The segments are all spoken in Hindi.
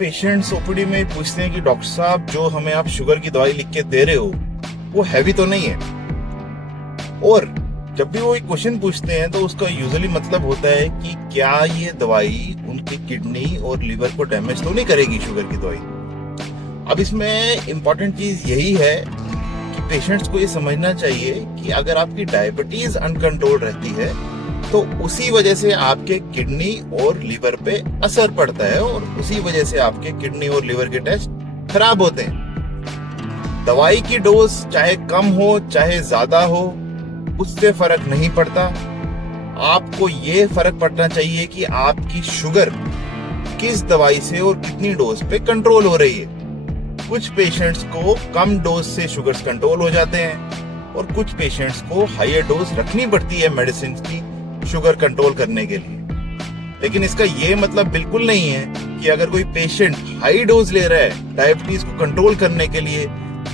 पेशेंट्स ओपीडी में पूछते हैं कि डॉक्टर साहब जो हमें आप शुगर की दवाई लिख के दे रहे हो वो हैवी तो नहीं है। और जब भी वो एक क्वेश्चन पूछते हैं तो उसका यूजुअली मतलब होता है कि क्या ये दवाई उनकी किडनी और लिवर को डैमेज तो नहीं करेगी शुगर की दवाई। अब इसमें इम्पोर्टेंट चीज यही है कि पेशेंट्स को ये समझना चाहिए कि अगर आपकी डायबिटीज अनकंट्रोल रहती है तो उसी वजह से आपके किडनी और लिवर पे असर पड़ता है और उसी वजह से आपके किडनी और लिवर के टेस्ट खराब होते हैं। दवाई की डोज चाहे कम हो चाहे ज्यादा हो उससे फर्क नहीं पड़ता। आपको ये फर्क पड़ना चाहिए कि आपकी शुगर किस दवाई से और कितनी डोज पे कंट्रोल हो रही है। कुछ पेशेंट्स को कम डोज से शुगर्स कंट्रोल हो जाते हैं और कुछ पेशेंट्स को हायर डोज रखनी पड़ती है मेडिसिन की शुगर कंट्रोल करने के लिए। लेकिन इसका ये मतलब बिल्कुल नहीं है कि अगर कोई पेशेंट हाई डोज ले रहा है डायबिटीज को कंट्रोल करने के लिए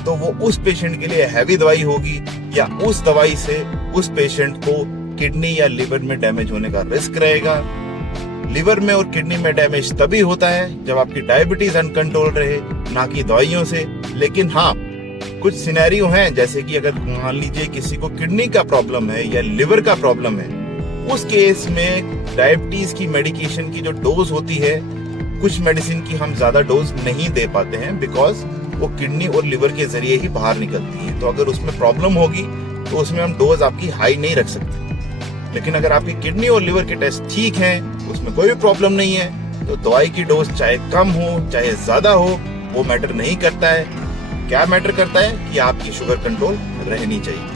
तो वो उस पेशेंट के लिए हैवी दवाई होगी या उस दवाई से उस पेशेंट को किडनी या लिवर में डैमेज होने का रिस्क रहेगा। लिवर में और किडनी में डैमेज तभी होता है जब आपकी डायबिटीज अनकंट्रोल रहे, ना कि दवाइयों से। लेकिन हाँ, कुछ सिनेरियो हैं जैसे कि अगर मान लीजिए किसी को किडनी का प्रॉब्लम है या लिवर का प्रॉब्लम है, उस केस में डायबिटीज की मेडिकेशन की जो डोज होती है, कुछ मेडिसिन की हम ज्यादा डोज नहीं दे पाते हैं बिकॉज वो किडनी और लिवर के जरिए ही बाहर निकलती है। तो अगर उसमें प्रॉब्लम होगी तो उसमें हम डोज आपकी हाई नहीं रख सकते। लेकिन अगर आपकी किडनी और लिवर के टेस्ट ठीक हैं, उसमें कोई भी प्रॉब्लम नहीं है, तो दवाई की डोज चाहे कम हो चाहे ज्यादा हो वो मैटर नहीं करता है। क्या मैटर करता है कि आपकी शुगर कंट्रोल रहनी चाहिए।